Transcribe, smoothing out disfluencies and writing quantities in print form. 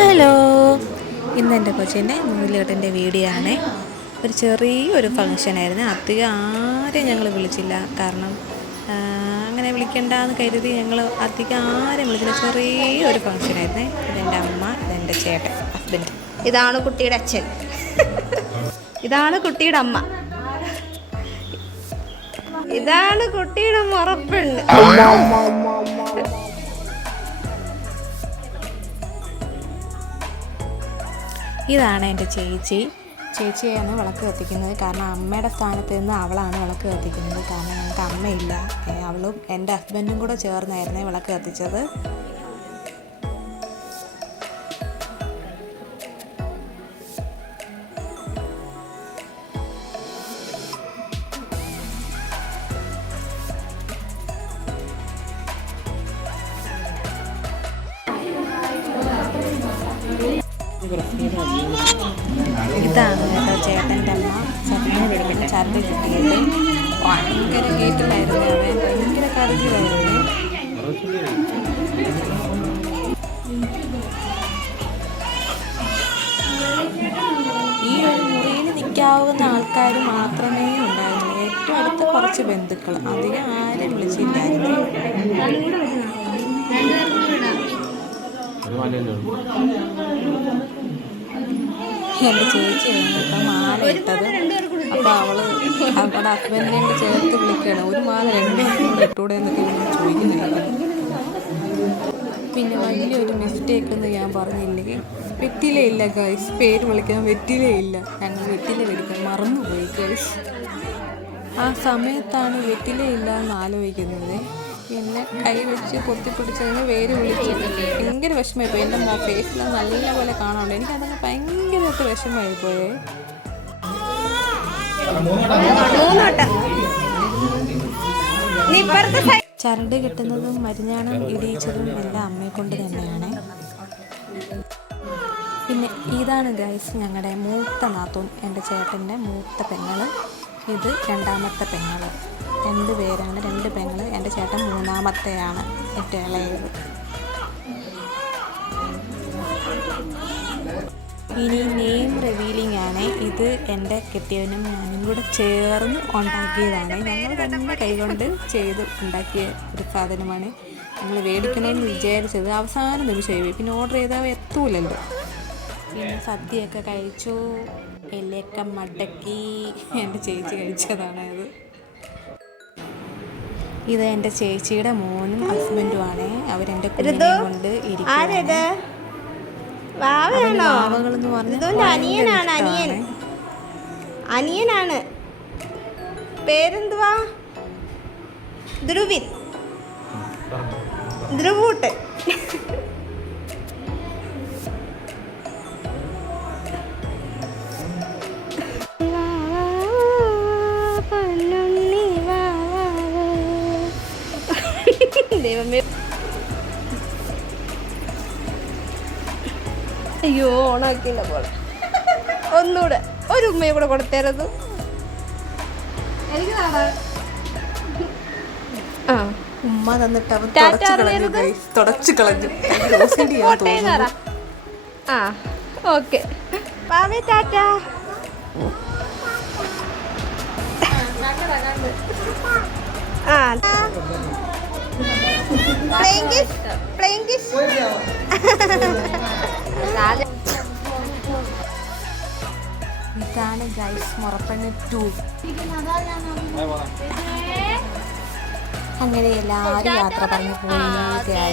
Hello, ഇന്ന് എൻ്റെ കൊച്ചിൻ്റെ നൂലുകെട്ടിൻ്റെ വീഡിയോ ആണ്. ഒരു ചെറിയൊരു ഫങ്ഷനായിരുന്നു. അധികം ആരെയും ഞങ്ങൾ വിളിച്ചില്ല. കാരണം അങ്ങനെ വിളിക്കണ്ടെന്ന് കരുതി ഞങ്ങൾ അധികം ആരെയും വിളിച്ചില്ല. ചെറിയൊരു ഫങ്ഷനായിരുന്നേ. ഇതെൻ്റെ അമ്മ, ഇതെൻ്റെ ചേട്ടൻ, ഹസ്ബൻഡ്. ഇതാണ് കുട്ടിയുടെ അച്ഛൻ, ഇതാണ് കുട്ടിയുടെ അമ്മ, ഇതാണ് കുട്ടിയുടെ മുറപ്പെണ്ണ്. ഇതാണ് എൻ്റെ ചേച്ചിയാണ് വിളക്ക് കത്തിക്കുന്നത്. കാരണം അമ്മയുടെ സ്ഥാനത്ത് നിന്ന് അവളാണ് വിളക്ക് കത്തിക്കുന്നത്. കാരണം ഞങ്ങൾക്ക് അമ്മയില്ല. അവളും എൻ്റെ ഹസ്ബൻഡും കൂടെ ചേർന്നായിരുന്നേ വിളക്ക് കത്തിച്ചത്. ഇതാണ് കേട്ടോ ചേട്ടൻ്റെ അമ്മ. ചരട് കിട്ടിയത് ഭയങ്കര വീട്ടിലായിരുന്നു. അവൻ ഭയങ്കര കരുതിയായിരുന്നു. ഈ ഒരു മുറിയിൽ നിൽക്കാവുന്ന ആൾക്കാർ മാത്രമേ ഉണ്ടായിരുന്നുള്ളൂ. ഏറ്റവും അടുത്ത കുറച്ച് ബന്ധുക്കൾ, അധികം ആരും വിളിച്ചില്ലായിരുന്നു. എൻ്റെ ചേച്ചിയാണ് കേട്ടോ മാല ഇട്ടത്. അപ്പോൾ അവള് അവളുടെ ഹസ്ബൻഡിനെ കൂടെ ചേർത്ത് വിളിക്കുകയാണ്. ഒരു മാല രണ്ടും കൂടെ ഇട്ടൂടെ എന്നൊക്കെ ചോദിക്കുന്നുണ്ട്. പിന്നെ വലിയൊരു മിസ്റ്റേക്ക് എന്ന് ഞാൻ പറഞ്ഞില്ലേ, വെറ്റിലേ ഇല്ല ഗൈസ്. പേര് വിളിക്കാൻ വെറ്റിലേ ഇല്ല. ഞങ്ങൾ വെറ്റില മേടിക്കാൻ മറന്നുപോയി ഗൈസ്. ആ സമയത്താണ് വെറ്റിലേ ഇല്ല എന്ന് ആലോചിക്കുന്നത്. പിന്നെ കൈ വെച്ച് പൊത്തിപ്പിടിച്ചതിന് പേര് വിളിച്ച് ഭയങ്കര വിഷമമായിപ്പോയി. എൻ്റെ ഫേസിൽ നല്ലപോലെ കാണാനുണ്ട്. എനിക്കതൊക്കെ ഭയങ്കരമായിട്ട് വിഷമമായിപ്പോയേ. ചരട് കിട്ടുന്നതും മരിഞ്ഞാണം ഇടിയിച്ചതും എല്ലാം അമ്മയെ കൊണ്ട് തന്നെയാണ്. പിന്നെ ഇതാണ് ഗൈസ് ഞങ്ങളുടെ മൂത്ത നാത്തൂൻ, എൻ്റെ ചേട്ടൻ്റെ മൂത്ത പെങ്ങൾ. ഇത് രണ്ടാമത്തെ പെങ്ങൾ. 2 പേരാണ്, 2 പെങ്ങൾ. എൻ്റെ ചേട്ടൻ മൂന്നാമത്തെയാണ്, ഏറ്റവും ഇളയത്. ഇനി നെയിം റിവീലിംഗ് ആണ്. ഇത് എൻ്റെ കെട്ടിയവനും ഞാനും കൂടെ ചേർന്ന് ഉണ്ടാക്കിയതാണ്. ഞങ്ങൾ തന്നെ കൈകൊണ്ട് ചെയ്ത് ഉണ്ടാക്കിയ ഒരു സാധനമാണ്. ഞങ്ങൾ മേടിക്കണമെന്ന് വിചാരിച്ചത് അവസാന നിമിഷമായി. പിന്നെ ഓർഡർ ചെയ്താൽ എത്തൂലല്ലോ. പിന്നെ സദ്യയൊക്കെ കഴിച്ചു, എല്ലയൊക്കെ മടക്കി എൻ്റെ ചേച്ചി കഴിച്ചതാണ് അത്. ഇത് എൻ്റെ ചേച്ചിയുടെ മോനും ഹസ്ബൻഡുമാണ്. അവരെൻ്റെ കുഞ്ഞിനെ കൊണ്ട് ഇരിക്കുകയാണ്. വാവകളെന്ന് പറഞ്ഞാൽ അനിയനാണ്. പേരെന്തുവാ? ധ്രുവിൻ, ധ്രുവൂട്ടൻ. ദൈവമേ, അയ്യോ ഓണാക്കില്ല പോലെ. ഒന്നുകൂടെ ഒരു ഉമ്മയും കൂടെ കൊടുത്തേരത്. എനിക്ക് ഉമ്മ തന്നിട്ട് അവൻ തുടച്ചു കളഞ്ഞു. ആ ഓക്കെ, പാവേ ടാറ്റ. ഇതാണ് ഗൈസ് മുറപ്പെണ്ണ് 2. അങ്ങനെ എല്ലാവരും യാത്ര പറഞ്ഞു പോയി.